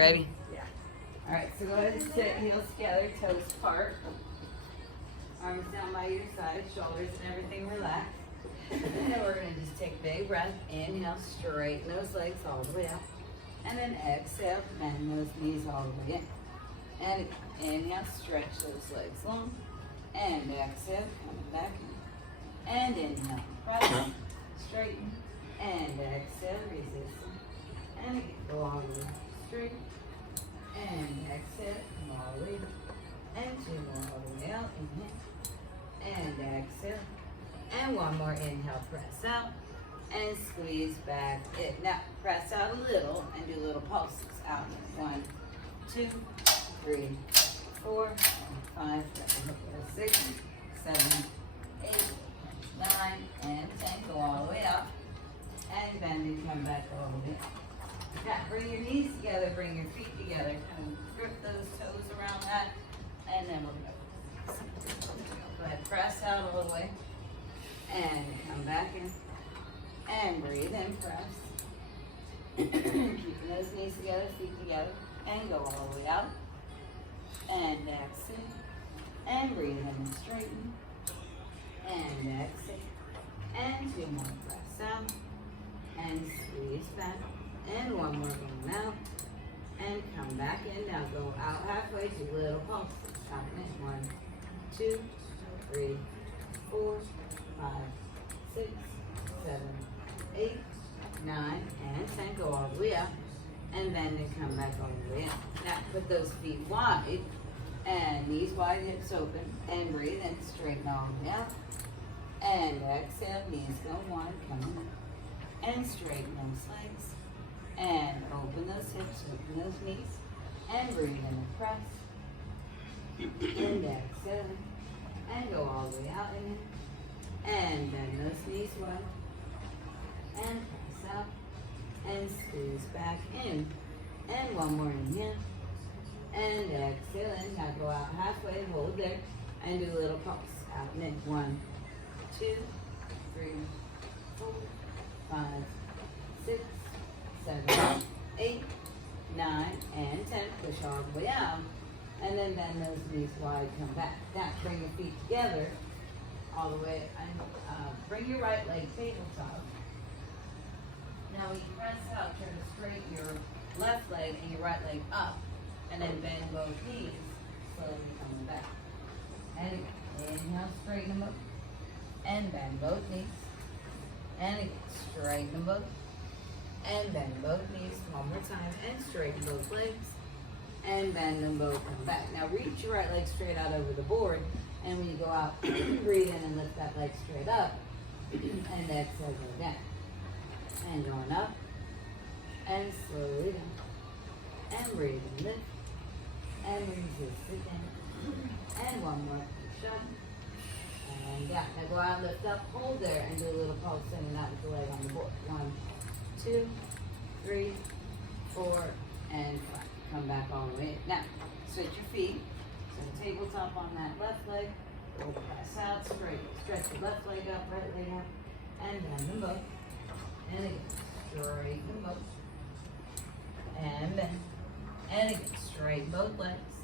Ready? Yeah. All right, so go ahead and sit, heels together, toes apart. Arms down by your side, shoulders and everything relaxed. And then we're gonna just take a big breath. Inhale, straighten those legs all the way up. And then exhale, bend those knees all the way in. And inhale, stretch those legs long. And exhale, coming back in. And inhale, press, straighten. And exhale, resist. And again, go all the way straight. And exhale, come all the way up. And two more all the way out, inhale. And exhale. And one more, inhale, press out. And squeeze back in. Now, press out a little and do little pulses out. 1, 2, 3, 4, 5, 6, 7, 8, 9, and 10. Go all the way up. And bend and come back all the way up. Now, bring your knees together, bring your feet together. Kind of grip those toes around that. And then we'll go. Go ahead, press out all the way. And come back in. And breathe in, press. Keeping those knees together, feet together. And go all the way out. And exhale. And breathe in and straighten. And exhale. And two more, press out. And squeeze back. And one more, going out. And come back in. Now go out halfway, do little pulses. Count in. 1, 2, 3, 4, 5, 6, 7, 8, 9, and 10. Go all the way up. And bend and come back all the way up. Now put those feet wide. And knees wide, hips open. And breathe in. Straighten all the way up. And exhale. Knees go wide. Come in. And straighten those legs. And open those hips. Open those knees. And breathe in and press. And exhale. And go all the way out. And bend those knees wide. And press out. And squeeze back in. And one more inhale. And exhale. And now go out halfway. Hold there. And do a little pulse. Out and in. 1, 2, 3, 4, 5, 6, 7, 8, 9, and 10. Push all the way out. And then bend those knees wide. Come back. Now bring your feet together all the way. And bring your right leg tabletop. Now when you press out, try to straighten your left leg and your right leg up. And then bend both knees. Slowly coming back. And inhale, straighten them up. And bend both knees. And again, straighten them both. And bend both knees one more time. And straighten both legs. And bend them both, come back. Now reach your right leg straight out over the board. And when you go out, breathe in and lift that leg straight up. And exhale, go down. And going up. And slowly down. And breathe and lift. And resist it down. And one more, push up. And down. Now go out, lift up, hold there, and do a little pulse in and out with the leg on the board. 1, 2, 3, 4, and 5. Come back all the way. Now, switch your feet. So the tabletop on that left leg. Go press out, straight. Stretch the left leg up, right leg up. And bend them both. And again, straighten them both. And bend. And again, straighten both legs.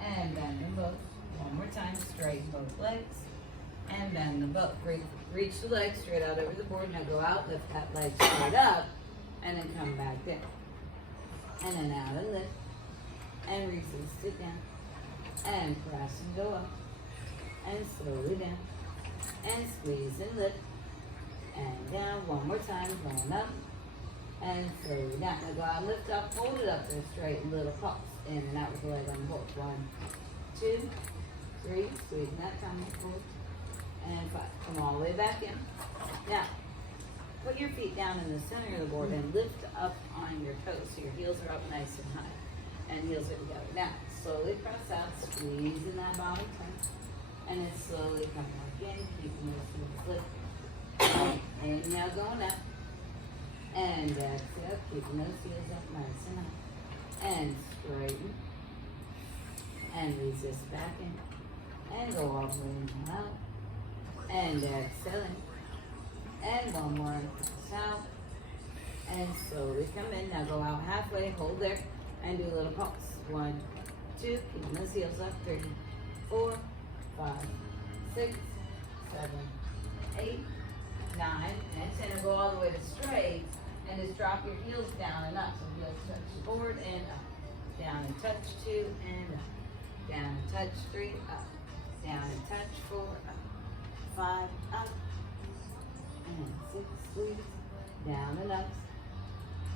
And bend them both. One more time, straighten both legs. And bend them both. Reach the leg straight out over the board. Now go out, lift that leg straight up. And then come back down. And then out and lift. And resist it down. And press and go up. And slowly down. And squeeze and lift. And down. One more time. Going up. And slowly down. Now go out and lift up. Hold it up there straight. And little pulse. In and out with the leg on the board. 1, 2, 3. Squeeze that tummy. Hold. And 5. Come all the way back in. Now, put your feet down in the center of the board and lift up on your toes so your heels are up nice and high. And heels are together. Now, slowly press out, squeeze in that bottom turn. And then slowly come back in, keeping those heels lifted. And now going up. And exhale, keeping those heels up nice and high. And straighten. And resist back in. And go all the way in out. And exhaling. And one more, press out. And slowly come in. Now go out halfway, hold there. and do a little pulse. 1, 2, keeping those heels up. 3, 4, 5, 6, 7, 8, 9, and 10. Go all the way to straight, and just drop your heels down and up. So heels touch forward and up. Down and touch 2 and up. Down and touch 3 up. Down and touch 4 up. 5 up. And 6, squeeze. Down and up.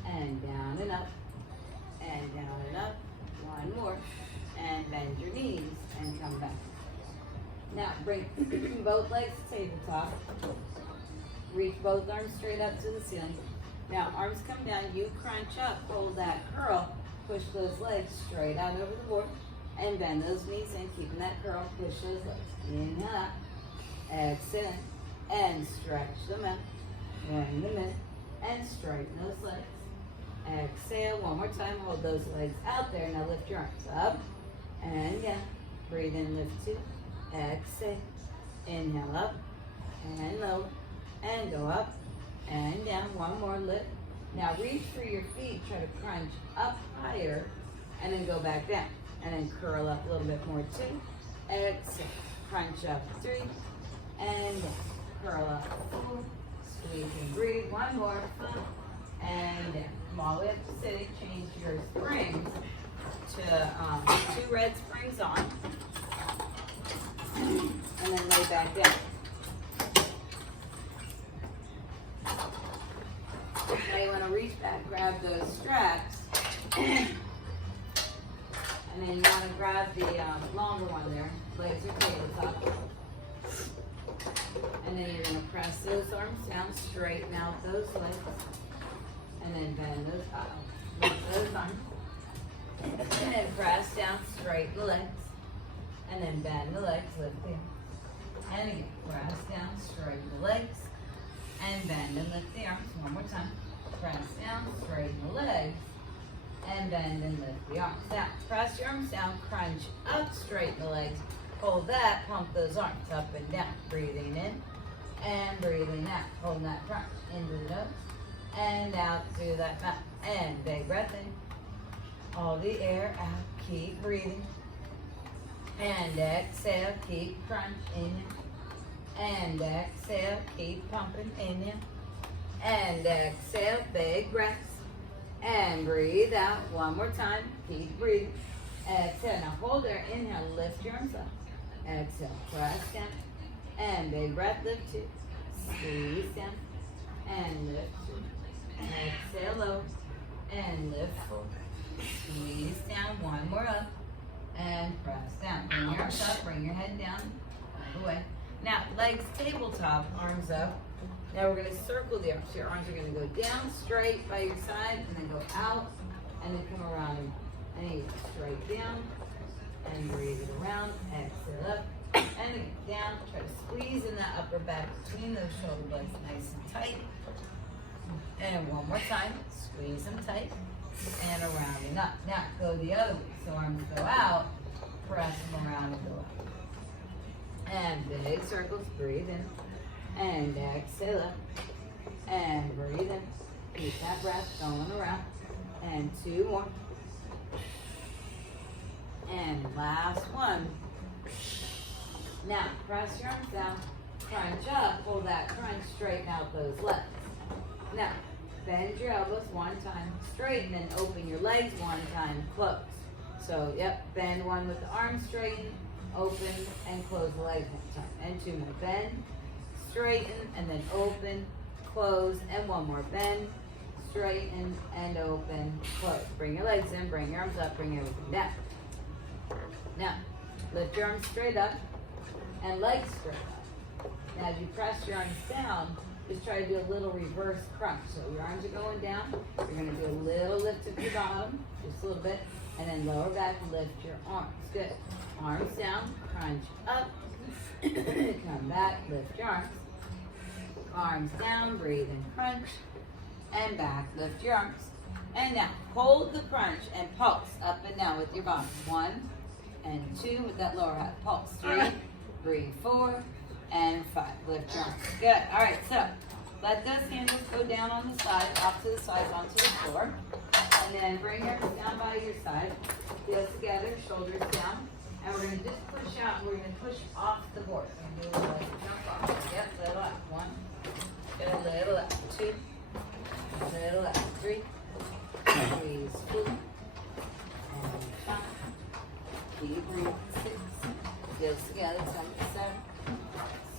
And down and up. And down and up. One more. And bend your knees and come back. Now bring both legs to tabletop. Reach both arms straight up to the ceiling. Now arms come down, you crunch up, hold that curl, push those legs straight out over the board, and bend those knees in, keeping that curl, push those legs. Inhale out, exhale, and stretch them out. Bring them in, and straighten those legs. Exhale, one more time, hold those legs out there. Now lift your arms up, and down. Breathe in, lift 2, exhale. Inhale up, and lower, and go up, and down. One more lift. Now reach for your feet, try to crunch up higher, and then go back down. And then curl up a little bit more, 2, exhale. Crunch up, 3, and down. Curl up, 4, squeeze and breathe. One more, 5, and down. Come all the way up to sitting. Change your springs to 2 red springs on, and then lay back down. Now you want to reach back, grab those straps, and then you want to grab the longer one there. Legs are tabletop. And then you're going to press those arms down, straighten out those legs, and then bend those arms. Lift those arms. And then press down, straighten the legs, and then bend the legs, lift them. And again, press down, straighten the legs, and bend and lift the arms. One more time. Press down, straighten the legs, and bend and lift the arms. Now, press your arms down, crunch up, straighten the legs. Hold that, pump those arms up and down. Breathing in and breathing out. Hold that crunch into the nose and out through that mouth. And big breath in. All the air out. Keep breathing. And exhale, keep crunch in. And exhale, keep pumping in you. And exhale, big breaths. And breathe out one more time. Keep breathing. Exhale. Now hold there. Inhale, lift your arms up. Exhale, press down. And big breath, lift 2. Squeeze down. And lift 2. Exhale, low. And lift 4. Squeeze down. One more up. And press down. Bring your arms up. Bring your head down. All the way. Now, legs tabletop, arms up. Now we're going to circle the arms. Your arms are going to go down straight by your side, and then go out, and then come around. And then you go straight down, and breathe it around. Exhale up, and again down. Try to squeeze in that upper back between those shoulder blades, nice and tight. And one more time, squeeze them tight, and around and up. Now go the other way. So arms go out, press them around and go up. And big circles, breathe in. And exhale up. And breathe in. Keep that breath going around. And 2 more. And last one. Now, press your arms down. Crunch up. Hold that crunch. Straighten out those legs. Now, bend your elbows one time. Straighten and open your legs one time. Close. So, yep, bend one with the arms straighten. Open and close the legs one time. And 2 more. Bend, straighten, and then open, close, and 1 more. Bend, straighten, and open, close. Bring your legs in, bring your arms up, bring everything down. Now, lift your arms straight up and legs straight up. Now, as you press your arms down, just try to do a little reverse crunch. So your arms are going down. You're going to do a little lift of your bottom, just a little bit, and then lower back and lift your arms. Good. Arms down, crunch up, come back, lift your arms. Arms down, breathe and crunch, and back, lift your arms. And now, hold the crunch and pulse up and down with your bottom. 1 and 2 with that lower half. Pulse. 3, breathe 4, and 5. Lift your arms. Good. All right, so let those handles go down on the side, off to the sides, onto the floor. And then bring your arms down by your side. Heels together, shoulders down. And we're going to just push out. We're going to push off the board. We're going to do a little jump off. Yep, little up. 1. Good, a little up. 2. Little up. 3. Squeeze. 4. And 5. Keep breathing. 6. Heels together. 7.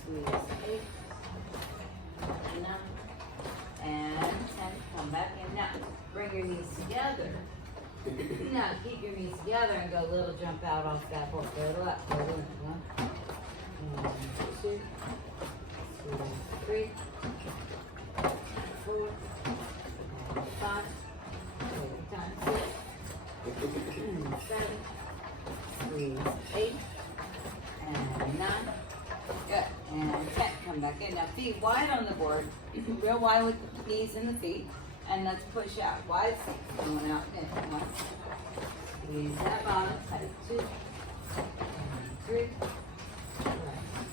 Squeeze. 8. 9. And 10. Come back in. Now, bring your knees together. Now, keep your knees together and go a little jump out off that board. Little up. Little in. 1. And 2. 3. 4. And 5. 6. 7. Squeeze. 8. And 9. Good. And 10. Come back in. Now, feet wide on the board. Real wide with the knees and the feet. And let's push out. Wide feet. Going out in. 1. Squeeze that bottom. Tight. 2. And 3.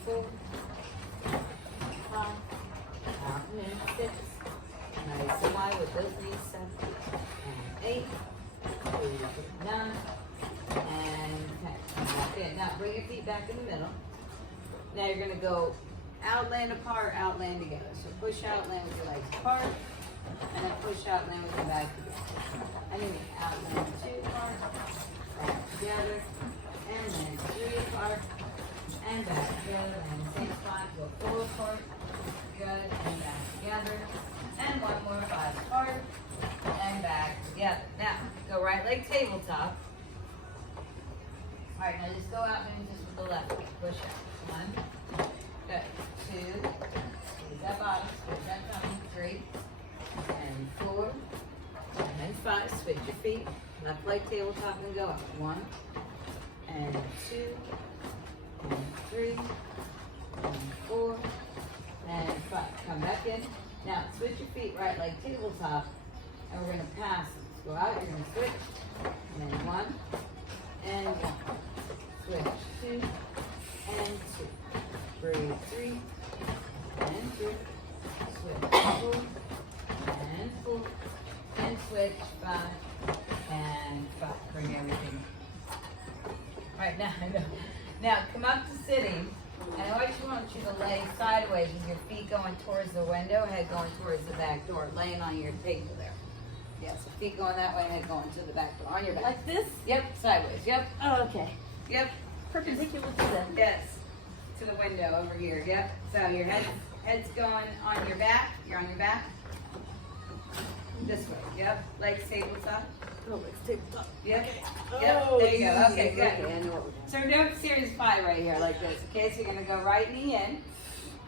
4. 5. Out and in. 6. Nice and wide with those knees. 7. And 8. 9. And 10. Come back in. Now, bring your feet back in the middle. Now you're going to go out, land apart, out, land together. So push out, land with your legs apart, and then push out, land with your back together. And then out, land 2 apart, back together, and then 3 apart, and back together, and same spot, go 4 apart, good, and back together, and 1 more, 5 apart, and back together. Now, go right leg tabletop. All right, now just go out and just with the left leg, push out. 1, good, 2, squeeze that bottom, switch that tummy, 3, and 4, and 5, switch your feet, left leg tabletop and go up, 1, and 2, and 3, and 4, and 5, come back in, now switch your feet, right leg tabletop, and we're going to pass, go out, you're going to switch, and then 1, and 1, switch, 2, and 2, breathe 3, and 2, switch 4, and 4, and switch 5, and 5. Bring everything. Alright, now come up to sitting, and I just want you to lay sideways with your feet going towards the window, head going towards the back door, laying on your table there. Yeah, so feet going that way, head going to the back door. On your back. Like this? Yep, sideways, yep. Oh, okay. Yep. Perpendicular to them. Yes, to the window over here. Yep. So your head's going on your back. You're on your back. This way. Yep. Legs tabletop. Oh, let's take the top. Yep. Okay. Yep. Oh, There you go. Okay, geez. good. Okay, I know what we're doing. So we're doing series 5 right here, like this. Okay, so you're gonna go right knee in,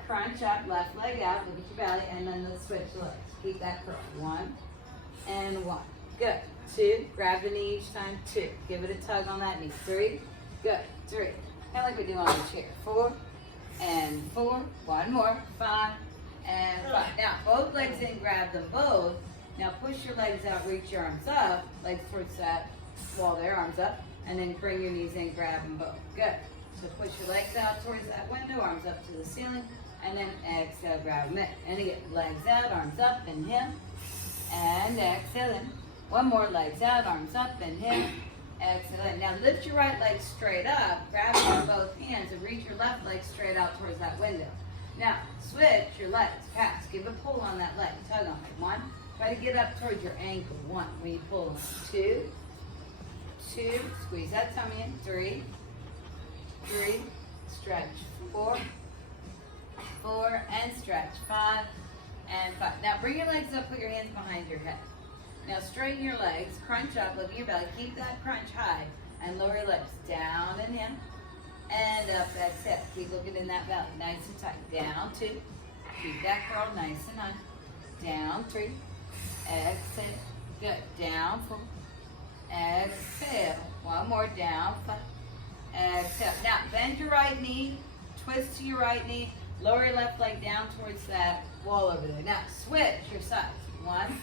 crunch up, left leg out, look at your belly, and then let's switch legs. Keep that curl. 1 and 1. Good. 2. Grab the knee each time. 2. Give it a tug on that knee. 3. Good. 3. Kind of like we do on the chair. 4 and 4. 1 more. 5 and 5. Now both legs in. Grab them both. Now push your legs out. Reach your arms up. Legs towards that wall there. Arms up. And then bring your knees in. Grab them both. Good. So push your legs out towards that window. Arms up to the ceiling. And then exhale. Grab them in. And again, legs out. Arms up. Inhale. And exhale in. 1 more. Legs out. Arms up. Inhale. Exhale in. Now lift your right leg straight up. Grab it with both hands and reach your left leg straight out towards that window. Now switch your legs. Pass. Give a pull on that leg. Tug on it. 1. Try to get up towards your ankle. 1. When you pull on. 2. 2. Squeeze that tummy in. 3. 3. Stretch. 4. 4. And stretch. 5. And 5. Now bring your legs up. Put your hands behind your head. Now straighten your legs, crunch up, look at your belly, keep that crunch high, and lower your legs. Down and in, and up, exhale. Keep looking in that belly, nice and tight. Down 2, keep that curl nice and high. Down 3, exhale, good. Down 4, exhale. 1 more, down 5, exhale. Now bend your right knee, twist to your right knee, lower your left leg down towards that wall over there. Now switch your sides. 1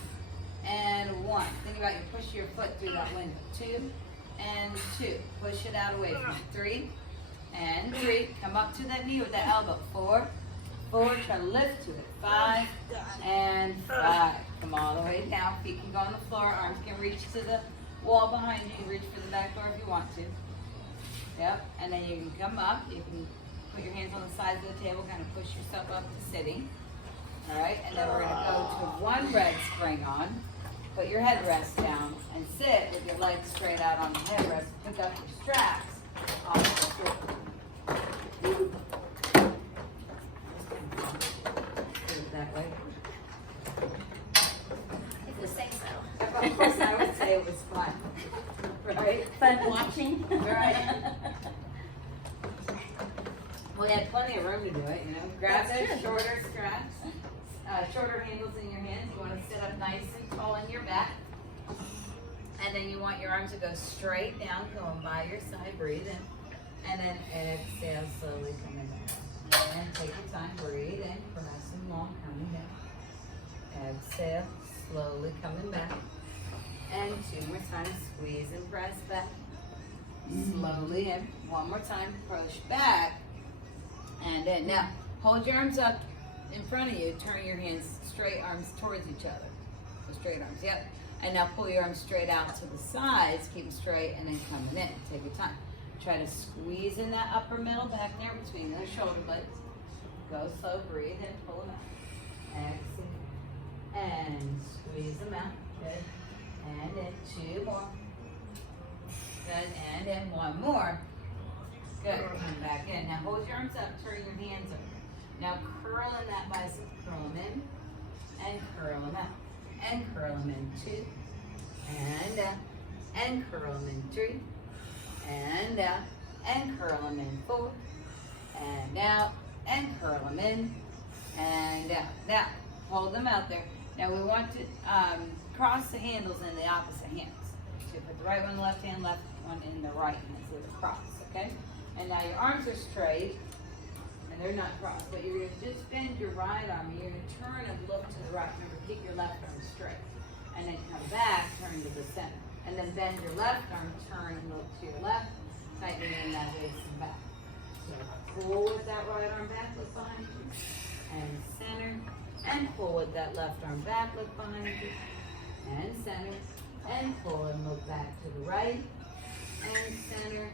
and 1. Think about you push your foot through that window. 2 and 2. Push it out away from you. 3 and 3. Come up to that knee with that elbow. 4. 4. Try to lift to it. 5 and 5. Come all the way down. Feet can go on the floor. Arms can reach to the Wall behind you, reach for the back door if you want to. Yep, and then you can come up, you can put your hands on the sides of the table, kind of push yourself up to sitting. All right, and then we're gonna go to one red spring on. Put your headrest down and sit with your legs straight out on the headrest. Pick up your straps off the floor. Put it that way. If you say so. Of course, I would say it was fun. Right? Fun watching. Right. Well, you had plenty of room to do it, you know. Grab That's those good. shorter straps, shorter handles in your hands. You want to sit up nice and tall on your back. And then you want your arms to go straight down, going by your side, breathe in. And then exhale, slowly coming down. And take your time, breathe in, press and long, coming down. Exhale, slowly coming back. And two more times, squeeze and press back. Slowly in. One more time, push back. And then now, hold your arms up in front of you. Turn your hands straight, arms towards each other. So straight arms, yep. And now pull your arms straight out to the sides. Keep them straight and then coming in. Take your time. Try to squeeze in that upper middle back there between those shoulder blades. Go slow, breathe in, pull them out. Exhale. And squeeze them out. Good. And then two more. Good. And then one more. Good. Come back in. Now hold your arms up. Turn your hands over. Now curl in that bicep. Curl them in. And curl them out. And curl them in two. And down. And curl them in three. And down. And curl them in four. And out. And curl them in. And down. Now hold them out there. Now we want to cross the handles in the opposite hands. So put the right one in the left hand, left one in the right hand. So it's cross, okay? And now your arms are straight, and they're not crossed, but you're going to just bend your right arm. You're going to turn and look to the right. Remember, keep your left arm straight. And then come back, turn to the center. And then bend your left arm, turn and look to your left, tightening in that waist and back. So pull with that right arm back, look behind you, and center. And pull with that left arm back, look behind you, and center, and pull and look back to the right, and center,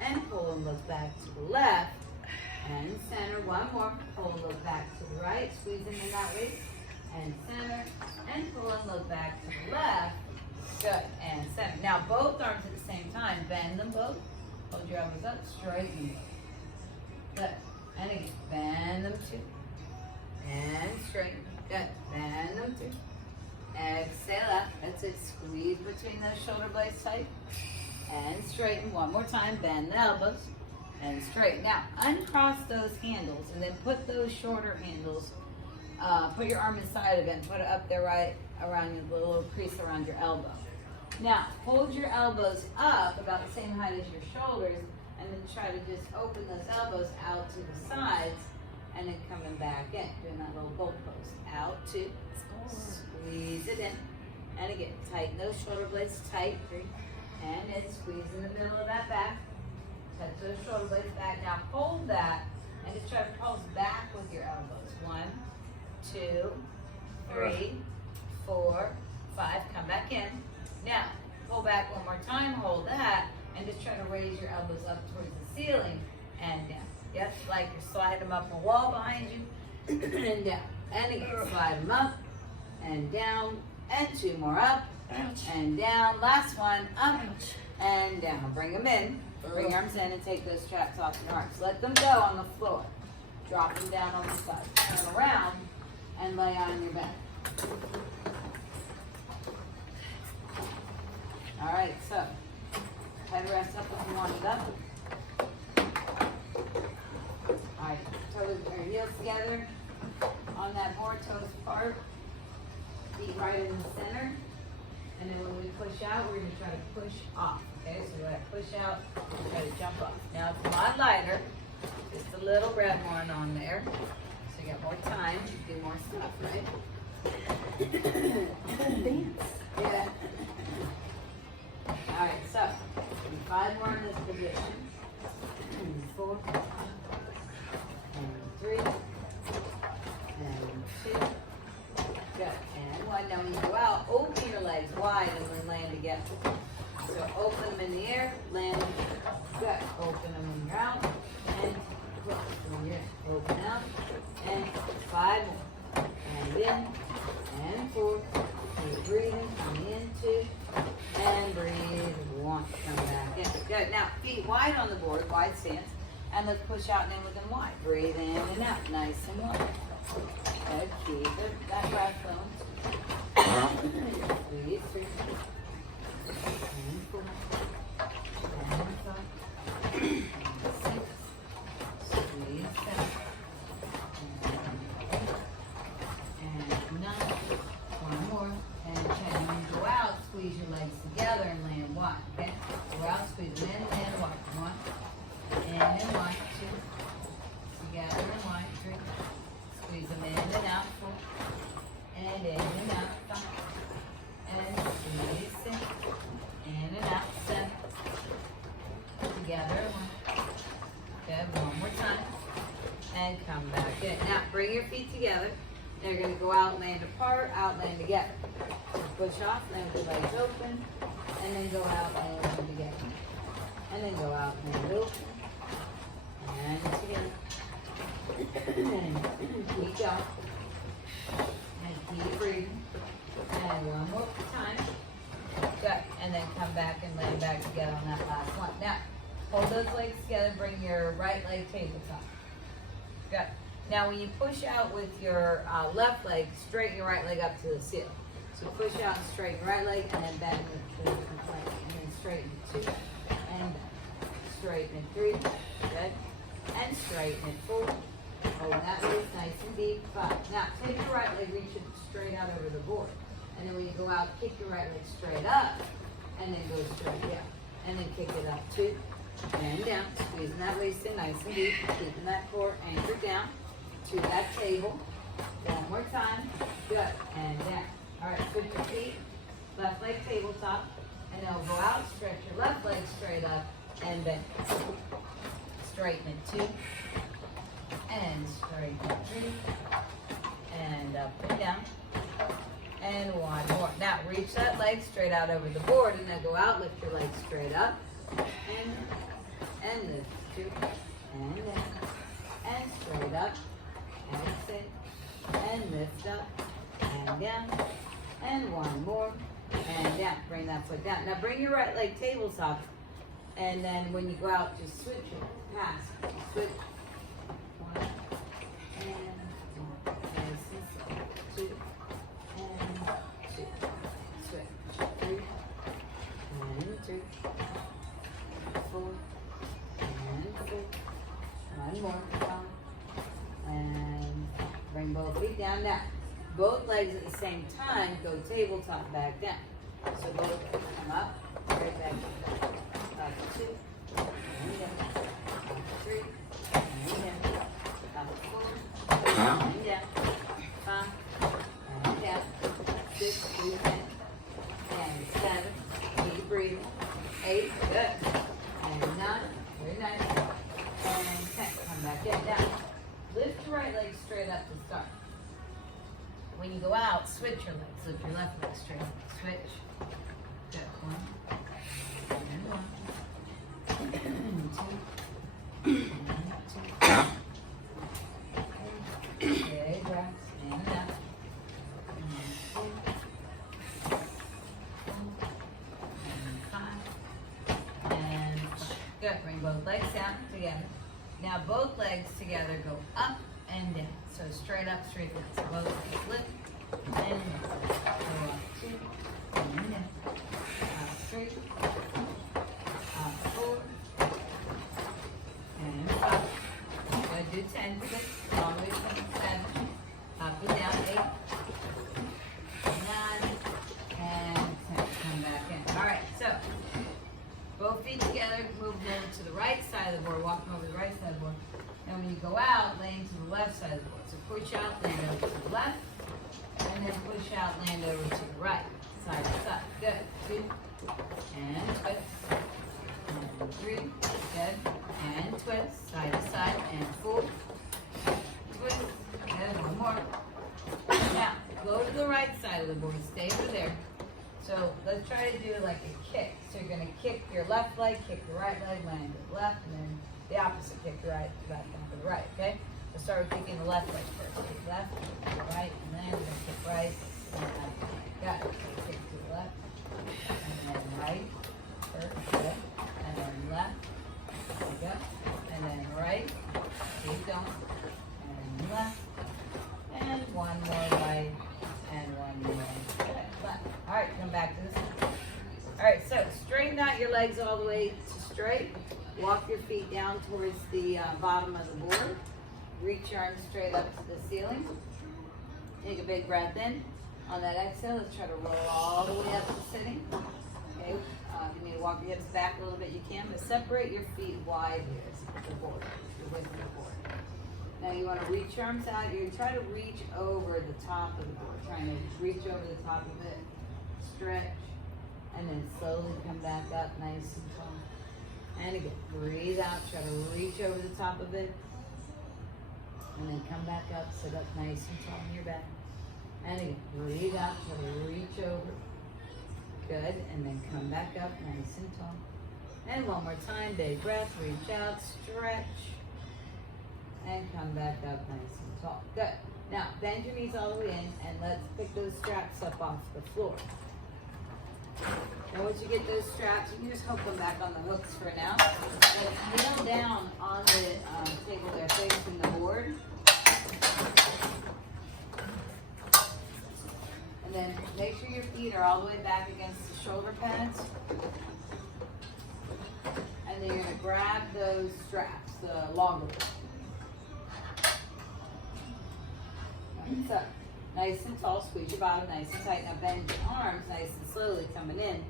and pull and look back to the left, and center. One more, pull and look back to the right, squeezing in that waist, and center, and pull and look back to the left. Good, and center. Now both arms at the same time, bend them both, hold your elbows up, straighten them. Good, and again, bend them too. And straighten. Good. Bend them through. Exhale out. That's it. Squeeze between those shoulder blades tight. And straighten. One more time. Bend the elbows. And straighten. Now, uncross those handles and then put those shorter handles, put your arm inside of it and put it up there right around your little crease around your elbow. Now, hold your elbows up about the same height as your shoulders and then try to just open those elbows out to the sides. And then coming back in, doing that little bolt pose. Out, two, squeeze it in. And again, tighten those shoulder blades tight, three. And then squeeze in the middle of that back. Touch those shoulder blades back. Now hold that and just try to pulse back with your elbows. 1, 2, 3, 4, 5. Come back in. Now, pull back one more time, hold that, and just try to raise your elbows up towards the ceiling and down. Yep, like you're sliding them up a wall behind you, and down. And again, slide them up, and down, and two more up, and down. Last one, up, and down. Bring them in, bring your arms in, and take those straps off your arms. Let them go on the floor. Drop them down on the side. Turn around, and lay on your back. All right, so, head rest up if you want it up. All right, toes or heels together on that board, toes apart, feet right in the center. And then when we push out, we're going to try to push off. Okay, so we're going to push out, try to jump off. Now it's a lot lighter, just a little red one on there. So you got more time to do more stuff, right? Yeah. All right, so 5 more in this position. 4. And 3, and 2, good, and 1. Now when you go out, open your legs wide and then land together. in the air, land, good. Open them when you're out, and close when you're in. Open out, and 5 more. And in, and 4. Keep breathing, come in, 2, and breathe, 1. Come back in. Good. Now, feet wide on the board, wide stance, and let's push out and in with them wide. Breathe in and out, nice and wide. Good. Keep that breath flowing. Squeeze 3. And 4. And 5. And 6. Squeeze 7. And 9. One more. And 10. When you go out, squeeze your legs together and land wide. Okay? Go out, squeeze them in, land wide. 1. And wide. 2. Together and wide. 3. Squeeze them in and out. 4. And in and out. 5. And squeeze 6. In and out. 7. Together. 1. Good. One more time. And come back in. Now bring your feet together. They're going to go out, land apart, out, land together. So push off, land with the legs open, and then go out, land together. And then go out, land open, and together. And keep going. And keep breathing. And one more time. Good. And then come back and land back together on that last one. Now, hold those legs together, bring your right leg tabletop. Good. Now when you push out with your left leg, straighten your right leg up to the ceiling. So push out and straighten your right leg, and then bend the leg, and then straighten it 2, and straighten it 3, good, and straighten it 4. Hold that waist nice and deep, 5. Now take your right leg, reach it straight out over the board, and then when you go out, kick your right leg straight up, and then go straight down, and then kick it up 2, and down, squeezing that waist in nice and deep, keeping that core anchored down to that table. One more time. Good. And down. All right, switch your feet. Left leg tabletop. And now go out, stretch your left leg straight up, and bend. Straighten it 2. And straighten it 3. And up and down. And one more. Now reach that leg straight out over the board, and then go out, lift your leg straight up. And lift 2. And down. And straight up. And sit, and lift up, and down, and one more, and down. Bring that foot down. Now bring your right leg tabletop, and then when you go out, just switch it, pass, switch, 1, and 1, and 2, and 2, switch, 3, and 3, 4, and 4, one more, 5, and bring both feet down. Now, both legs at the same time go tabletop back down. So both legs come up, straight back down. Up 2, and down. Up 3, and down. Up 4, and down. 5, and down. 6, and 7. Keep breathing. 8, good. And 9, very nice. And 10. Come back in. Now, lift your right leg straight up to start. When you go out, switch your legs. Lift your left leg straight up. Switch. Good. 1. And 1. And 2. And 2. Okay, breath. Stand up. And 2. And 5. And good. Bring both legs down together. Now both legs together go up and down. So straight up, straight down. So both legs lift and down. Go up 2 and down. Up 3. Up 4. And 5. Good. Do 10. 6. All the way to 7. Up and down. 8. 9. And 10. Come back in. All right. So both feet together, move over to the right side of the board, walking over the right side of the board. And when you go out, land to the left side of the board. So push out, land over to the left, and then push out, land over to the right, side to side. Good. 2, and twist, and 3, good, and twist, side to side, and 4, twist, and one more. Now, go to the right side of the board, stay over there. So let's try to do like a kick. So you're you're gonna kick your left leg, kick your right leg, land to the left, and then the opposite, kick your right, back down to the right, okay? We'll start with kicking the left leg first. Kick left, kick right, and then we're gonna kick right, and then got it. So kick to the left, and then right, first, good, and then left, there you go, and then right, keep going, and then left, and one more right, and one more left. All right, come back to this one. All right, so straighten out your legs all the way to straight. Walk your feet down towards the bottom of the board. Reach your arms straight up to the ceiling. Take a big breath in. On that exhale, let's try to roll all the way up to sitting. Okay, if you need to walk your hips back a little bit, you can, but separate your feet wide here. The board, the width of the board. Now you want to reach your arms out. You try to reach over the top of the board. Trying to reach over the top of it. Stretch. And then slowly come back up nice and tall. And again, breathe out. Try to reach over the top of it. And then come back up. Sit up nice and tall on your back. And again, breathe out. Try to reach over. Good. And then come back up nice and tall. And one more time. Big breath. Reach out. Stretch. And come back up nice and tall. Good. Now, bend your knees all the way in, and let's pick those straps up off the floor. Now, once you get those straps, you can just hook them back on the hooks for now. And kneel down on the table there, facing the board. And then make sure your feet are all the way back against the shoulder pads. And then you're going to grab those straps, the longer ones. So, nice and tall, squeeze your bottom nice and tight. Now bend your arms nice and slowly coming in.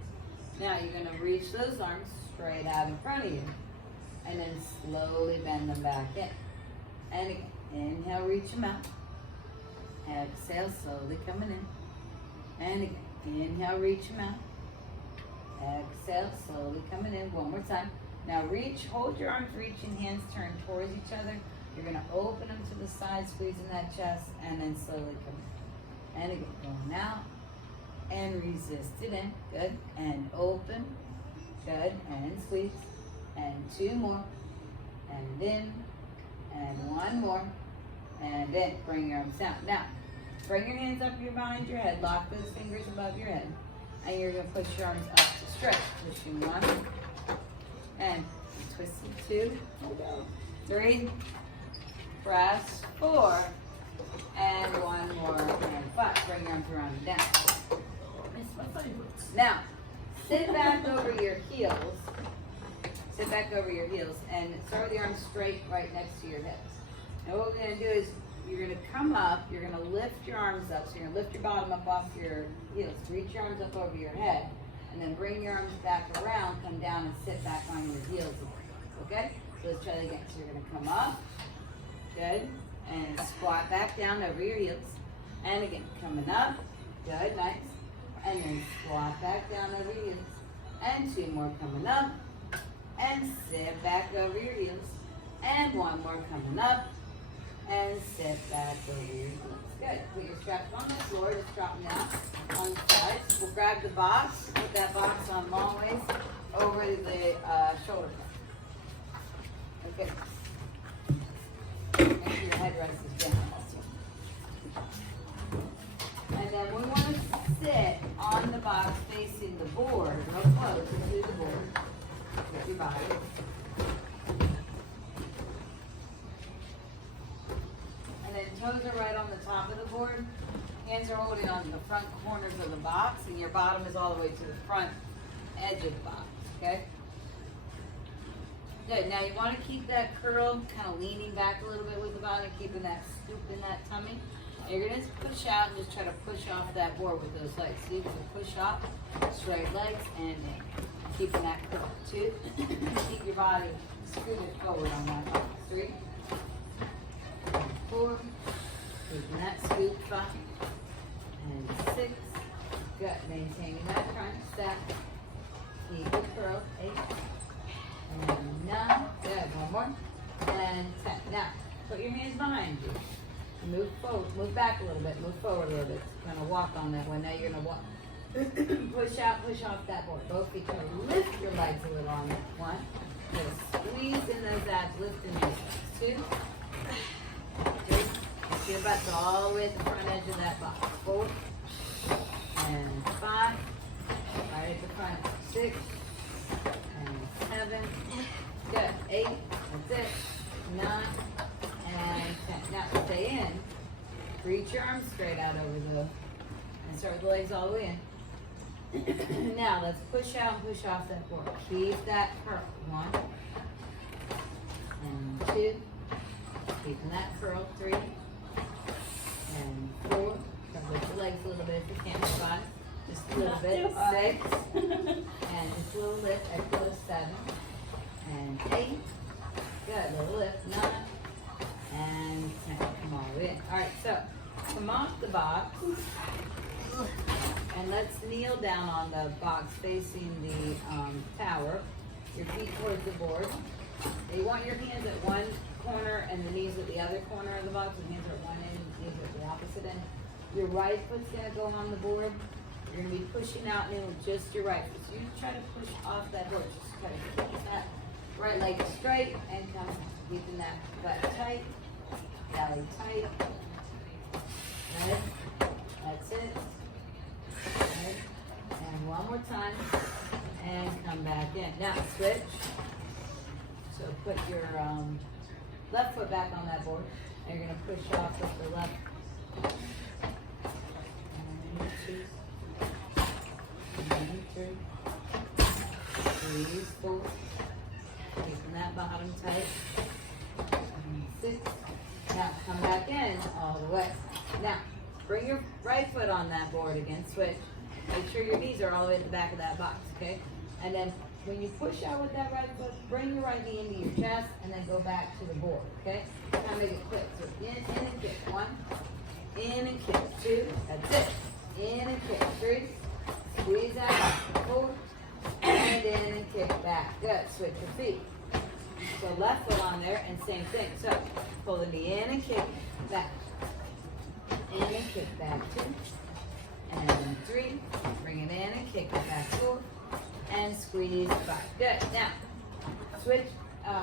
Now you're going to reach those arms straight out in front of you. And then slowly bend them back in. And again, inhale, reach them out. Exhale, slowly coming in. And again, inhale, reach them out. Exhale, slowly coming in. One more time. Now reach, hold your arms reaching, hands turned towards each other. You're going to open them to the side, squeezing that chest, and then slowly come in. And again, going out, and resist it in. Good. And open. Good. And squeeze. And two more. And in. And one more. And in. Bring your arms down. Now, bring your hands up behind your head. Lock those fingers above your head. And you're going to push your arms up to stretch. Pushing one. And twisting two. Three. Press 4, and one more, and 5. Bring your arms around and down. It's my favorites. Now, sit back over your heels. Sit back over your heels, and start with your arms straight right next to your hips. Now what we're going to do is, you're going to come up, you're going to lift your arms up, so you're going to lift your bottom up off your heels. Reach your arms up over your head, and then bring your arms back around, come down and sit back on your heels again. Okay? So let's try that again. So you're going to come up. Good. And squat back down over your heels. And again, coming up. Good, nice. And then squat back down over your heels. And two more coming up. And sit back over your heels. And one more coming up. And sit back over your heels. Good. Put your straps on the floor. Just drop them down on the sides. We'll grab the box. Put that box on long ways over the shoulder pad. Okay. Make sure your headrest is down also. And then we want to sit on the box facing the board, no close to the board, with your body. And then toes are right on the top of the board. Hands are holding on the front corners of the box, and your bottom is all the way to the front edge of the box, okay? Good. Now you want to keep that curl kind of leaning back a little bit with the body, keeping that scoop in that tummy. And you're going to push out and just try to push off that board with those legs. See, so push off, straight legs, and in. Keeping that curl. 2, keep your body scooted forward on that box. 3, 4, keeping that scoop. 5, and 6. Good. Maintaining that front step. Keep it curl. 8. And 9, good, one more, and 10. Now, put your hands behind you. Move forward, move back a little bit, move forward a little bit. Kind of walk on that one. Now you're going to walk, Push out, push off that board. Both feet. Lift your legs a little on that. One. Just squeeze in those abs, lift in those legs. Two. Three. Get your butt all the way to the front edge of that box. 4. And 5. Right at the front. 6. And 7. Good. 8. That's it. 9. And 10. Now stay in. Reach your arms straight out over the, and start with the legs all the way in. Now let's push out and push off that board. Keep that curl. 1 and 2. Keeping that curl. 3 and 4. Lift your legs a little bit if you can. 5. Just a little bit. 6 and just a little lift. Exhale. 7 and 8. Good. Little lift. 9 and 10. Come all the way in. All right. So come off the box. And let's kneel down on the box facing the tower. Your feet towards the board. You want your hands at one corner and the knees at the other corner of the box. The hands are at one end, the knees are at the opposite end. Your right foot's going to go on the board. You're going to be pushing out and in with just your right foot. So you try to push off that board. Just try to keep that right leg straight and come keeping that butt tight, belly tight. Good. That's it. Good. And one more time. And come back in. Now switch. So put your left foot back on that board. And you're going to push off with the left. And 2. And 3. Squeeze 4. Keeping that bottom tight. And 6. Now come back in all the way. Now bring your right foot on that board again. Switch. Make sure your knees are all the way at the back of that box, okay? And then when you push out with that right foot, bring your right knee into your chest and then go back to the board, okay? Kind of make it quick. So in and kick. 1. In and kick. 2. That's it. In and kick. 3. Squeeze out. 4. And in and kick back. Good. Switch your feet. So left foot on there and same thing. So pull the knee in and kick back. In and kick back. 2. And 3. Bring it in and kick it back. 4. And squeeze 5. Good. Now, switch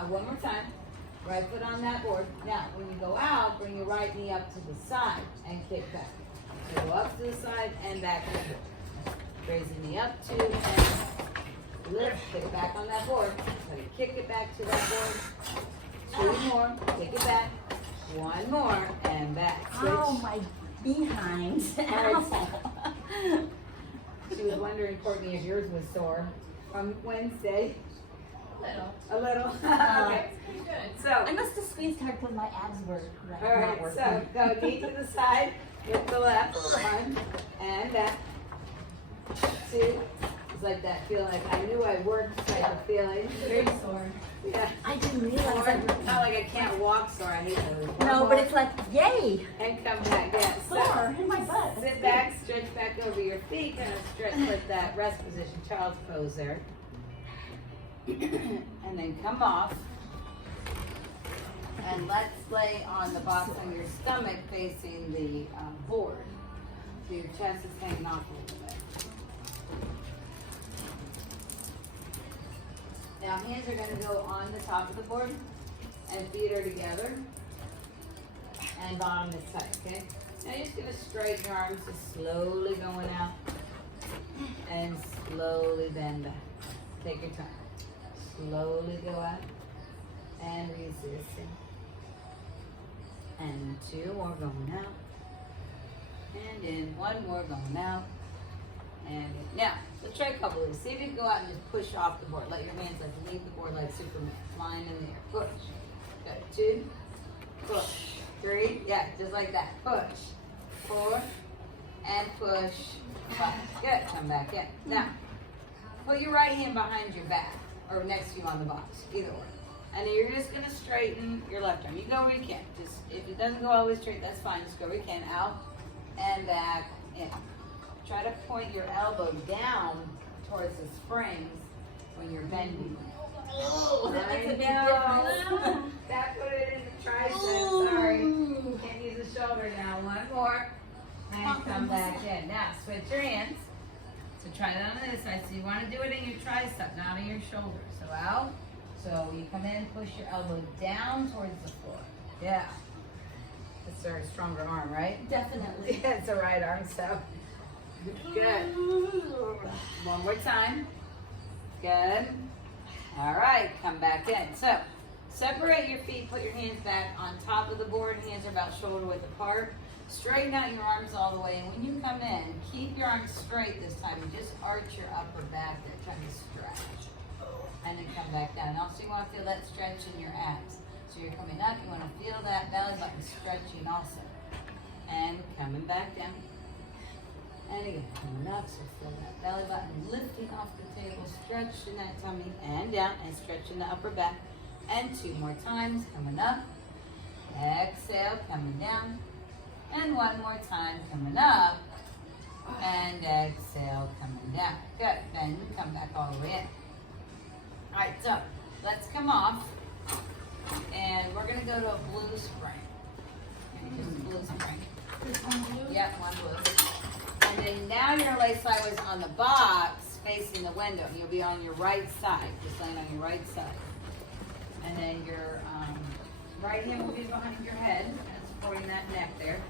one more time. Right foot on that board. Now, when you go out, bring your right knee up to the side and kick back. So go up to the side and back to the board. Raise the knee up, 2, and lift. Kick it back on that board. So you kick it back to that board. 2 more. Kick it back. 1 more and back. Switch. Oh, my behind. She was wondering, Courtney, if yours was sore from Wednesday. A little. A little. Okay. Good. So, I must have squeezed hard because my abs were all right. not So working. go knee to the side with the left. 1 and back. 2. It's like that feeling. Like I knew I worked type of feeling. Very sore. Yeah. I didn't realize Or, I not like I can't walk sore. I hate those. One No, more, but it's like, yay! and come back. Yeah. Sore in my butt. Sit back, stretch back over your feet, kind of stretch like that rest position, child's pose there. And then come off. And let's lay on the box on your stomach facing the board. So your chest is hanging off a little bit. Now hands are going to go on the top of the board and feet are together. And bottom is tight, okay? Now you're just going to straighten your arms, just slowly going out and slowly bend back. Take your time. Slowly go out and resisting. And 2 more going out. And in 1 more going out. And in. Now, let's try a couple of these. See if you can go out and just push off the board. Let your hands like leave the board like Superman, flying in the air. Push. Good. 2. Push. 3. Yeah, just like that. Push. 4. And push. 5. Good. Come back in. Now, put your right hand behind your back or next to you on the box. Either way. And then you're just going to straighten your left arm. You go where you can. Just if it doesn't go all the way straight, that's fine. Just go where you can. Out and back in. Try to point your elbow down towards the springs when you're bending. Oh, I that's a big know. difference. That put it in the tricep. Sorry. Can't use the shoulder now. 1 more. And come back in. Now switch your hands. So try it on this side. So you want to do it in your tricep, not in your shoulder. So out. So you come in, push your elbow down towards the floor. Yeah. It's a very stronger arm, right? Definitely. Yeah, it's a right arm, so. Good. One more time. Good. All right, come back in. So, separate your feet, put your hands back on top of the board. Hands are about shoulder width apart. Straighten out your arms all the way. And when you come in, keep your arms straight this time. And just arch your upper back there, trying to stretch. And then come back down. Also, you want to feel that stretch in your abs. So you're coming up, you want to feel that belly button stretching also. And coming back down. And again, coming up, so feel that belly button lifting off the table, stretching that tummy, and down, and stretching the upper back. And 2 more times, coming up. Exhale, coming down. And 1 more time, coming up. And exhale, coming down. Good, then come back all the way in. All right, so let's come off. And we're going to go to a blue spring. Just a blue spring. Yep, 1 blue. And then now you're going to lay sideways on the box facing the window. You'll be on your right side. Just laying on your right side. And then your right hand will be behind your head, supporting that neck there.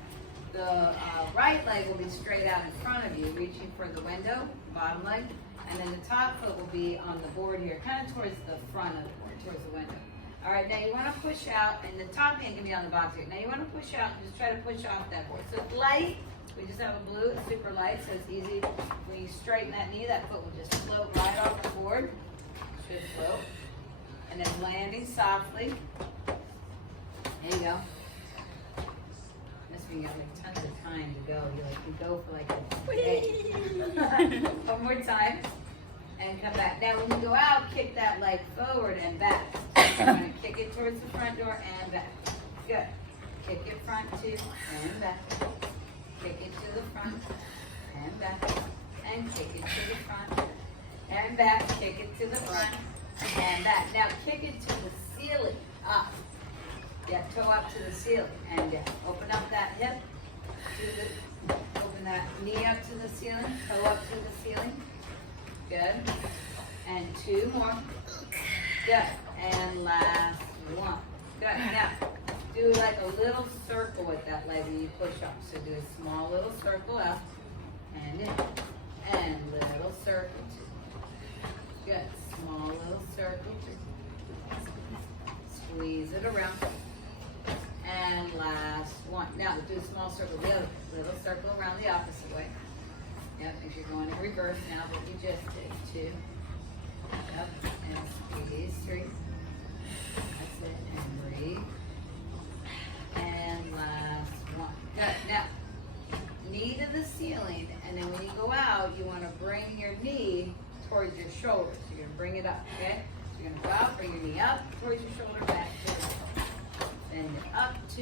The right leg will be straight out in front of you, reaching for the window, bottom leg. And then the top foot will be on the board here, kind of towards the front of the board, towards the window. All right, now you want to push out, and the top hand can be on the box here. Now you want to push out, just try to push off that board. So it's light. We just have a blue, it's super light, so it's easy. When you straighten that knee, that foot will just float right off the board. Should float. And then landing softly. There you go. Must be you got like tons of time to go. You go for like a one more time. And come back. Now when you go out, kick that leg forward and back. So you're going to kick it towards the front door and back. Good. Kick it front to and back. Kick it to the front and back. And kick it to the front and back. Kick it to the front and back. Now kick it to the ceiling. Up. Yeah, toe up to the ceiling. And down. Open up that hip. Open that knee up to the ceiling. Toe up to the ceiling. Good. And 2 more. Good. And last 1. Good. Now, do like a little circle with that leg when you push up. So do a small little circle up. And in. And little circle 2. Good. Small little circle 2. Squeeze it around. And last 1. Now, do a small circle the other way. Little circle around the opposite way. Yep, if you're going in reverse now, but we just did 2. Yep, and squeeze 3. That's it, and breathe. And last 1. Good. Now, knee to the ceiling, and then when you go out, you want to bring your knee towards your shoulder. So you're going to bring it up, okay? So you're going to go out, bring your knee up towards your shoulder, back to the shoulder. Bend it up 2,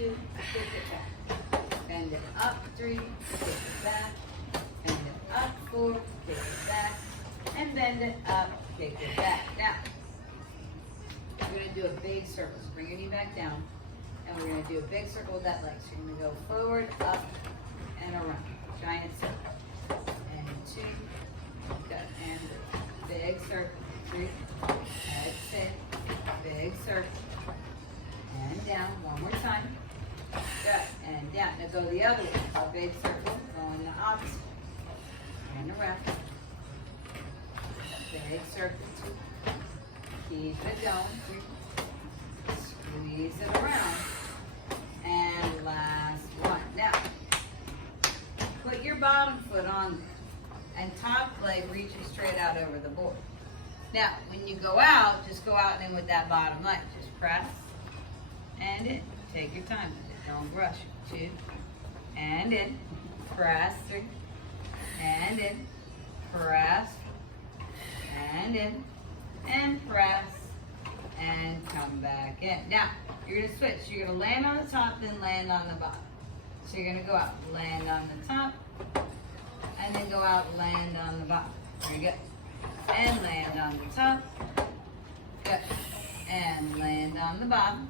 kick it back. Bend it up 3, kick it back. Bend it up 4, kick it back, and bend it up, kick it back. Now, we're going to do a big circle. So bring your knee back down, and we're going to do a big circle with that leg. So you're going to go forward, up, and around. Giant circle. And 2, good, and 3. Big circle. 3, exhale, big circle. And down, 1 more time. Good, and down. Now go the other way. A big circle, going the opposite. And around. Big circle 2. Keep it going. 3. Squeeze it around. And last 1. Now, put your bottom foot on and top leg reaches straight out over the board. Now, when you go out, just go out and in with that bottom leg. Just press and in. Take your time with it. Don't rush. 2. And in. Press 3. And in. Press. And in. And press. And come back in. Now, you're going to switch. You're going to land on the top, then land on the bottom. So you're going to go out, land on the top, and then go out, land on the bottom. Very good. And land on the top. Good. And land on the bottom.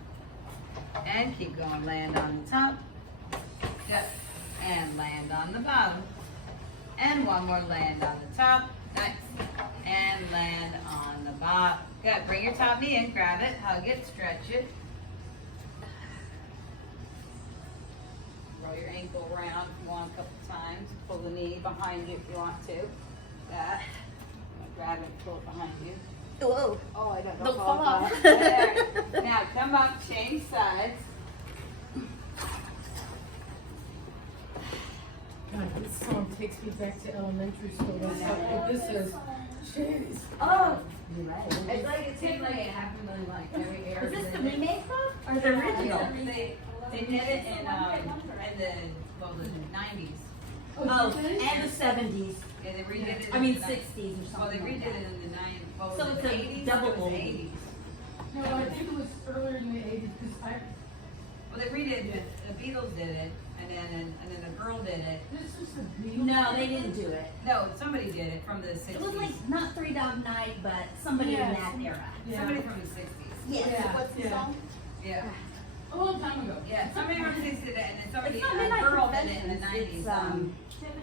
And keep going, land on the top. Good. And land on the bottom. And one more, land on the top. Nice. And land on the bottom. Good. Bring your top knee in, grab it, hug it, stretch it. Roll your ankle around if you want a couple times. Pull the knee behind you if you want to. That. Grab it, pull it behind you. Whoa. Oh, I don't know. Don't fall off. There. Now come up, change sides. God, this song takes me back to elementary school. That's how this is. Jeez. Oh, you're right. It's like it seems like it happened in like every area. Is this the remake song or the original? They did it in the 90s. Oh, and the 70s. Yeah, they redid it. I mean 60s or Well, they something. redid it in the 90s. Well, So was it's it a 80s? double It was oldie. 80s. No, I think it was earlier in the 80s because I. Well, they redid it. The Beatles did it, and then the girl did it. This is the Beatles. No, they didn't do it. No, somebody did it from the 60s. It was like not Three Dog Night, but somebody in Yes. that era. Yeah. Somebody from the 60s. Yes. Yeah, What's the yeah. song? Yeah. A long time ago. Yeah, somebody from the 60s did it, and then somebody, It's not a Midnight girl did it in the Confessions. 90s.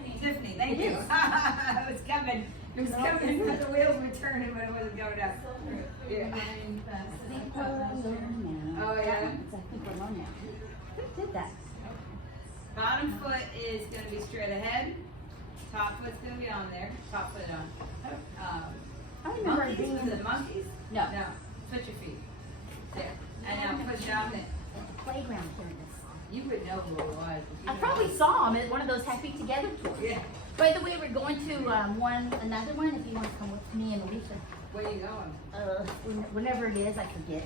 It's Tiffany, thank It you. is. It was coming. It was No, coming, it's but the wheels were turning, but it wasn't going up. Yeah. Think we're alone now. Oh, yeah? That one's I think we're alone now. Who did that? Bottom foot is going to be straight ahead. Top foot's going to be on there. Top foot on. I remember it Monkeys? being Was it monkeys? No. No. Switch your feet. There. And now push out. playground hearing this song. You would know who it was. if you I know. probably saw him at one of those Happy Together tours. Yeah. By the way, we're going to another one. If you want to come with me and Alicia, Where you going? whenever it is, I forget.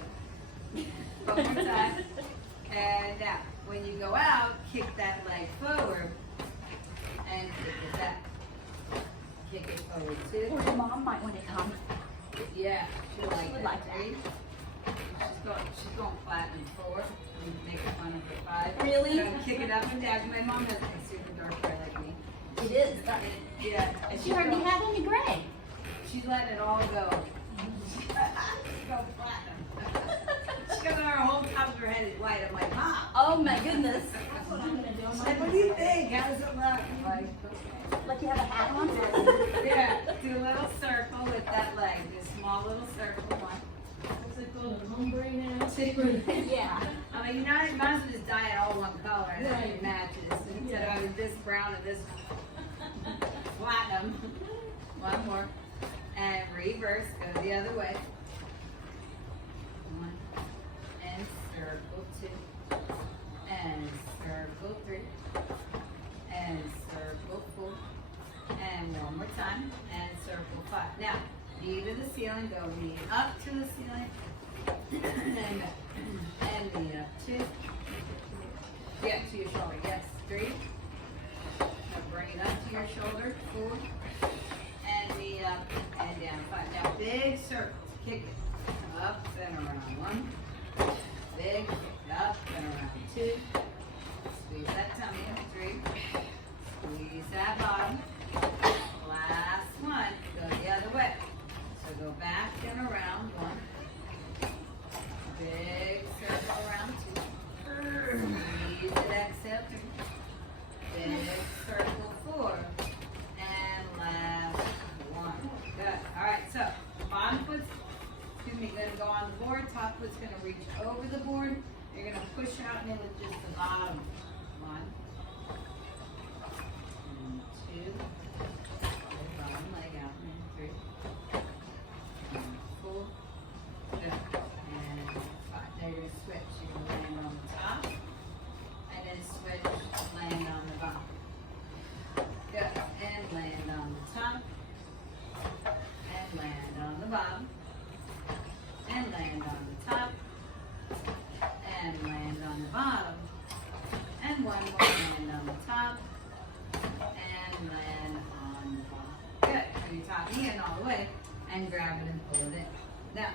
One more time. And now, when you go out, kick that leg forward and kick it back. Kick it forward too. Or your mom might want to come. Yeah, she'll She would like that. Ready? She's going flat and forward. I'm making fun of her 5. Really? So kick it up and down. My mom has a super dark hair like me. It is. Yeah. And She already had any gray. She's letting it all go. She's going platinum. She's got her whole top of her head is white. I'm like, Mom. Oh my goodness. That's what I'm gonna do. She's like, what do you think? How does it look? I'm like, Like you have a hat on? yeah, do a little circle with that leg. Do a small little circle. One. What's it called? A hombre now? Yeah. I mean, you might as well just dye it all one color and then Right. it matches instead of having this brown and this platinum. One more. And reverse, go the other way. 1. And circle 2. And circle 3. And circle 4. And one more time. And circle 5. Now, knee to the ceiling, go knee up to the ceiling. And knee up 2. Yeah, to your shoulder. Yes, 3. Now bring it up to your shoulder. 4. And knee up and down. 5. Now big circles. Kick it up and around. 1. Big kick up and around. 2. Squeeze that tummy up. 3. Squeeze that bottom. Last one. Go the other way. So go back and around. 1. Big circle around 2. Squeeze it, exhale 3. Big circle 4. And last 1. Good. Alright, so bottom foot's gonna go on the board, top foot's gonna reach over the board. You're gonna push out and in with just the bottom. 1. And 2. Bottom leg out. And 3. And 4. Good. And 5. Now you're gonna switch. You're gonna land on the top. And then switch, land on the bottom. Good. And land on the top. And land on the bottom. And land on the top. And land on the bottom. And one more land on the top. And land on the bottom. Good. Bring your top knee in all the way. And grab it and pull it in. Now,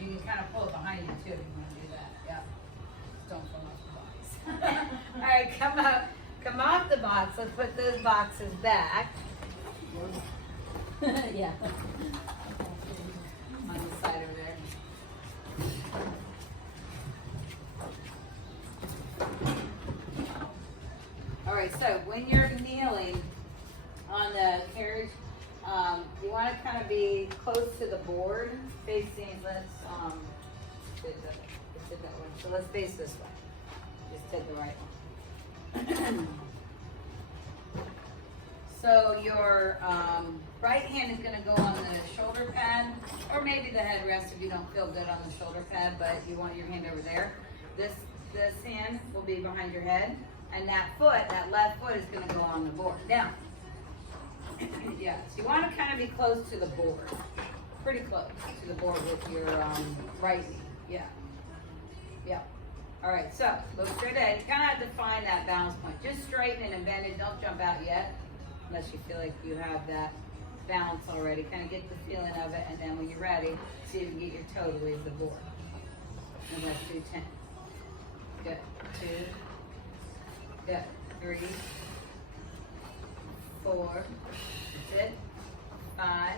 you can kind of pull it behind you too if you want to do that. Yep. Don't fall off the box. All right, come up. Come off the box. Let's put those boxes back Yeah. on the side over there. All right, so when you're kneeling, ceiling on the carriage, you want to kind of be close to the board, facing, let's did that one. So let's face this way. Just did the right one. So your right hand is going to go on the shoulder pad, or maybe the headrest if you don't feel good on the shoulder pad, but you want your hand over there. This hand will be behind your head, and that left foot is going to go on the board. Now, yeah, so you want to kind of be close to the board, pretty close to the board with your right knee. Yeah, yeah. All right, so look straight ahead. You kind of have to find that balance point. Just straighten it and bend it. Don't jump out yet, unless you feel like you have that balance already. Kind of get the feeling of it, and then when you're ready, see if you can get your toe to leave the board. And let's do 10. Good. 2. Good. 3. 4. That's it. 5.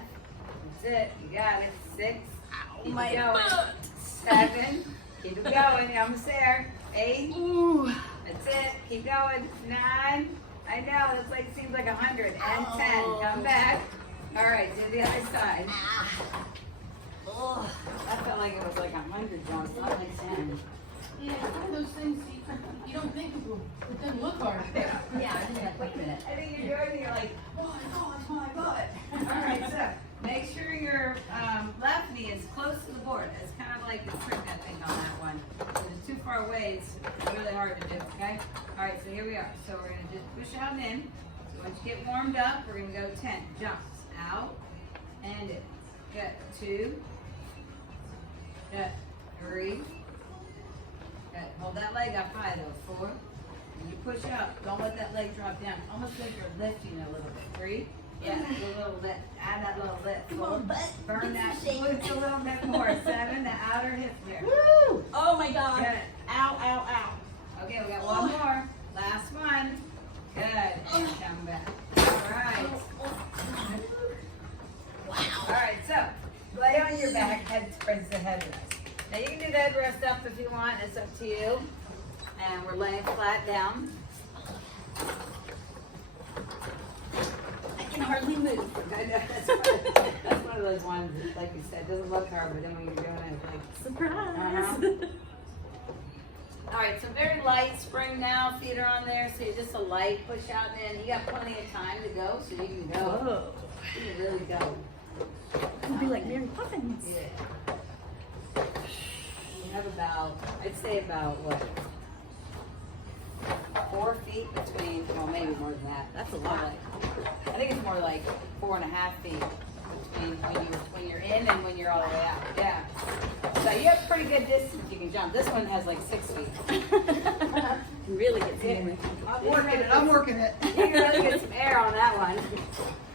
That's it. You got it. 6. Ow, Keep my it going. foot. 7. Keep it going. You're almost there. 8. Ooh. That's it. Keep going. 9. I know. It's like seems like 100. And 10. Come back. All right. Do the other side. Oh. That felt like it was like 100 jumps, not like 10. Yeah, it's one of those things you don't think of them, but then look hard. Yeah, I just had, wait a minute. I think you're doing it. You're like, oh my gosh, my butt. All right. So make sure your left knee is close to the board. It's kind of like the trick I think on that one. If it's too far away, it's really hard to do. Okay. All right. So here we are. So we're gonna just push out and in. So once you get warmed up, we're gonna go 10 jumps out and in. Good. 2. Good. 3. Good. Hold that leg up high though. 4. And you push up. Don't let that leg drop down. Almost like you're lifting a little bit. 3. Yeah, do a little lift. Add that little lift. Come on, butt. Burn that glutes a little bit more. 7. The outer hip there. Woo! Oh my God. Good. Ow, ow, ow. Okay, we got one more. Last one. Good. And come back. All right. Wow. All right, so lay on your back, head towards the headrest. Now you can do the headrest up if you want, it's up to you. And we're laying flat down. I can hardly move. I know, that's one of those ones, that, like you said, doesn't look hard, but then when you're doing it, it's like, Surprise. All right, so very light spring now, feet are on there, so you're just a light push out and in. You got plenty of time to go, so you can go. Whoa. You can really go. It'll be like Mary Poppins. Yeah. You have about, I'd say about what? 4 feet between, well maybe more than that. That's a lot. I think it's more like 4.5 feet between when you're in and when you're all the way out. Yeah. So you have pretty good distance you can jump. This one has like 6 feet. Really gets Yeah. me. I'm working it. You can really get some air on that one.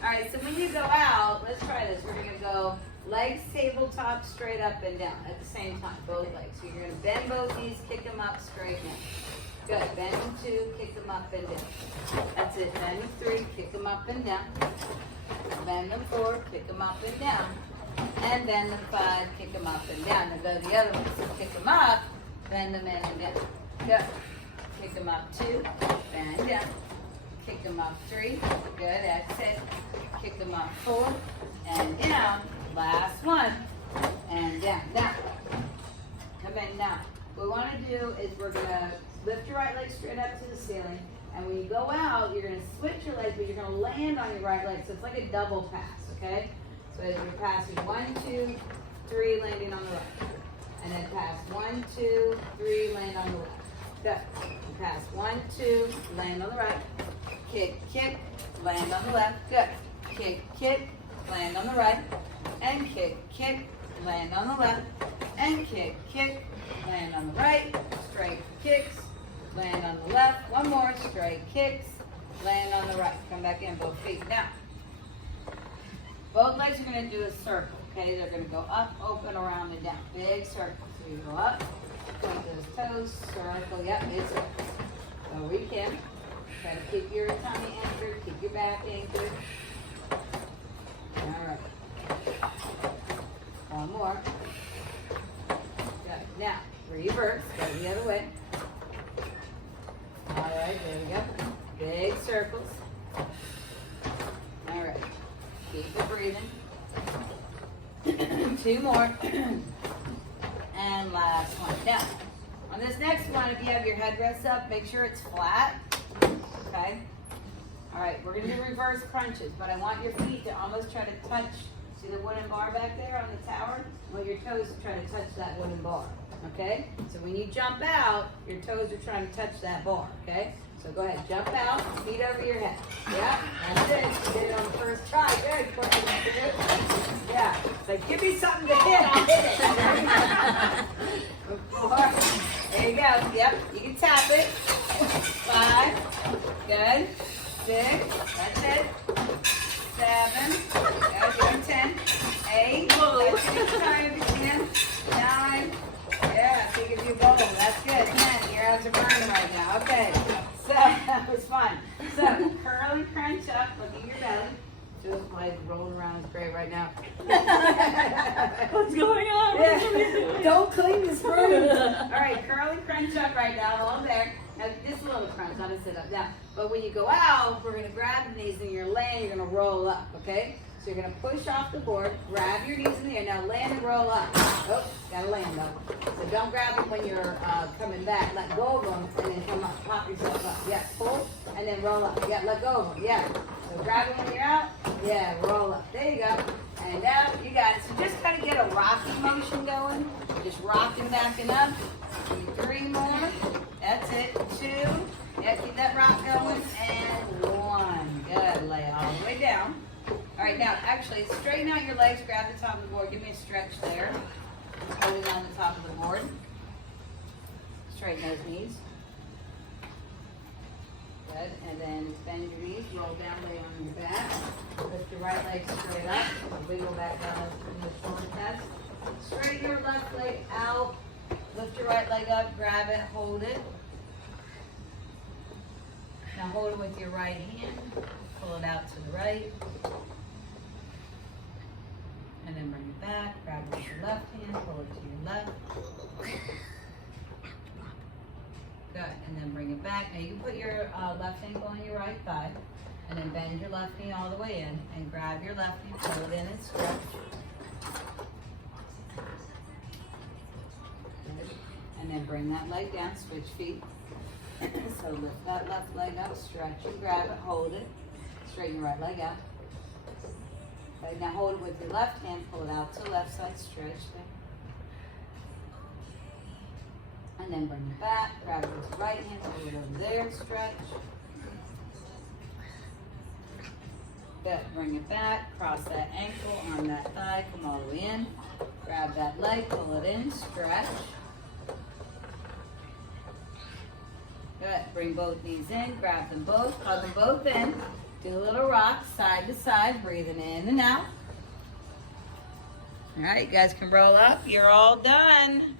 All right, so when you go out, let's try this. We're gonna go legs tabletop straight up and down at the same time, both legs. So you're gonna bend both knees, kick them up, straight in. Good, bend them 2, kick them up and down. That's it, bend them 3, kick them up and down. Bend them 4, kick them up and down. And bend them 5, kick them up and down. Now go the other way, so kick them up, bend them in and down. Good, kick them up 2, bend down. Kick them up 3, good, exit. Kick them up 4, and down. Last one, and down, down. Come in now. What we want to do is we're going to lift your right leg straight up to the ceiling, and when you go out, you're going to switch your legs, but you're going to land on your right leg, so it's like a double pass, okay? So as you're passing 1, 2, 3, landing on the right. And then pass 1, 2, 3, land on the left. Good. Pass 1, 2, land on the right. Kick, kick, land on the left. Good. Kick, kick, land on the right. And kick, kick, land on the left. And kick, kick, land on the right. Straight kicks, land on the left. One more, straight kicks, land on the right. Come back in, both feet. Now, both legs are going to do a circle, okay? They're going to go up, open, around, and down. Big circle. So you go up, point those toes, circle, yep, it's circle. So we can. Try to keep your tummy anchored, keep your back anchored. All right. One more. Good. Now, reverse, go the other way. All right, there we go. Big circles. All right. Keep it breathing. 2 more. And last one. Now, on this next one, if you have your headrest up, make sure it's flat. Okay? All right, we're going to do reverse crunches, but I want your feet to almost try to touch. See the wooden bar back there on the tower? Well, your toes try to touch that wooden bar. Okay? So when you jump out, your toes are trying to touch that bar. Okay? So go ahead, jump out, feet over your head. Yeah, that's it. You did it on the first try. Good. Yeah. It's like, give me something to hit, I'll hit it. There you go. Yep, you can tap it. 5. Good. 6. That's it. 7. Good. Doing 10. 8. That's it. Each time you can. 9. Yeah, so you give you a bowl. That's good. 10. Your abs are burning right now. Okay. So that was fun. So curl and crunch up. Look at your belly. Just like rolling around is great right now. What's going on? Yeah. Don't clean this room. All right, curl and crunch up right now. All there. Now just a little crunch, not a sit up. Now, but when you go out, we're gonna grab the knees and you're laying. You're gonna roll up. Okay. So you're gonna push off the board, grab your knees in the air. Now land and roll up. Oh, gotta land though. So don't grab it when you're coming back. Let go of them and then come up, pop yourself up. Yeah, pull and then roll up. Yeah, let go of them. Yeah. So grab it when you're out. Yeah, roll up. There you go. And now you got it. So just kind of get a rocking motion going. Just rocking, backing up. 3 more. That's it. 2. Yeah, keep that rock going. And 1. Good. Lay all the way down. All right, now actually straighten out your legs, grab the top of the board, give me a stretch there. Just holding on the top of the board. Straighten those knees. Good, and then bend your knees, roll down, lay on your back. Lift your right leg straight up, wiggle back down in the shoulder pads. Straighten your left leg out, lift your right leg up, grab it, hold it. Now hold it with your right hand, pull it out to the right. And then bring it back, grab it with your left hand, pull it to your left. Good, and then bring it back. Now you can put your left ankle on your right thigh, and then bend your left knee all the way in, and grab your left knee, pull it in and stretch. Good. And then bring that leg down, switch feet. So lift that left leg up, stretch and grab it, hold it. Straighten your right leg out. Okay, now hold it with your left hand, pull it out to the left side, stretch there. And then bring it back, grab it with your right hand, pull it over there, stretch. Good, bring it back, cross that ankle, arm that thigh, come all the way in. Grab that leg, pull it in, stretch. Good, bring both knees in, grab them both, hug them both in. Do a little rock, side to side, breathing in and out. All right, you guys can roll up. You're all done.